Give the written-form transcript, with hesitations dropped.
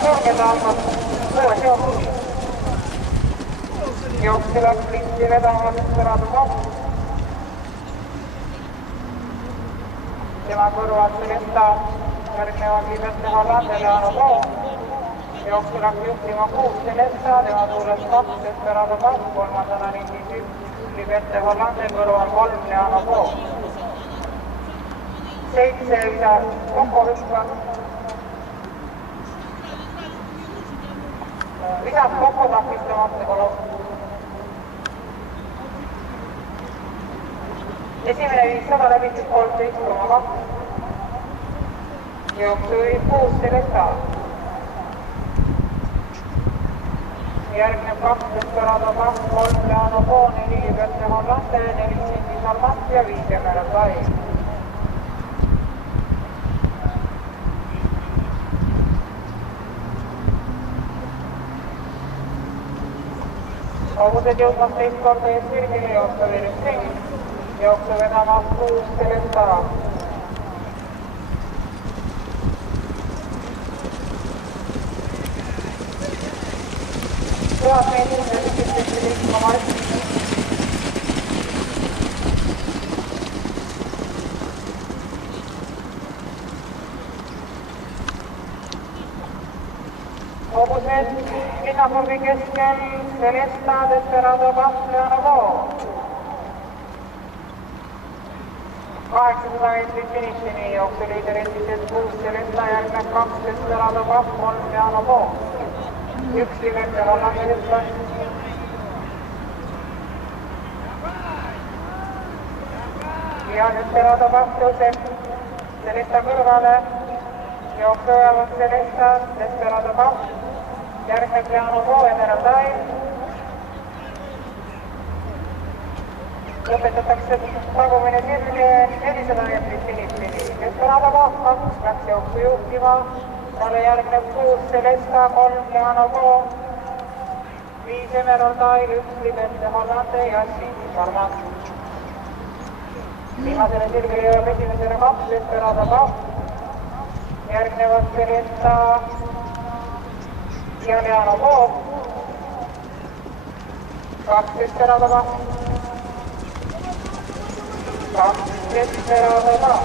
sulgeda andnud kuues jooksus. Jooksjale printi vedama Desperado Pop. Tema kõrval Celesta järgneva kiirete Hollande Leano Poo. Jooksjale juhtima 6 Celesta, tema tuules 2 Desperado Pop, kolmandana ringis 1 Liberté Hollande kõrval 3 Leano Poo. 7 lisas Kokko-Hüppa. Lisas Kokko takistamata kolom. Esimene 500 läbitud 13,2. Jooksu juhib 6 Celesta. Järgneb 2 Desperado Pop, 3 Leano Poo, 4 Liberté Hollande, 4 Cindy Salvat ja 5 Emerald Eye. Hobused jõudmas teist korda ees sirgile jooksa veerib ring. Jooksu vedamas 6 Celesta. Tuhat meetrit esitesti liikuma Martin. Hobused linnakurvi keskel Celesta, Desperado Pop, Leano Poo. 800 meetrit finišini jooksu liider endiselt 6 Celesta, järgneb 2 Desperado Pop, 3 Leano Poo. 1 Liberté Hollande hüppas. Ja Desperado Pop tõuseb Celesta kõrvale. Jooksu veavad Celesta, Desperado Pop. Järgneb Leano Poo, Emerald Eye. Lõpetatakse tagumine sirge 400 meetrit finišini. Desperado Pop 2 läks jooksu juhtima. Talle järgneb 6 Celesta, 3 Leano Poo, 5 Emerald Eye, 1 Liberté Hollande ja Cindy Salvat. Viimasele sirgele jõuab esimesele 2 Desperado Pop. Järgnevad Celesta ja Leano Poo. 2 Desperado Pop. 2 Desperado Pop.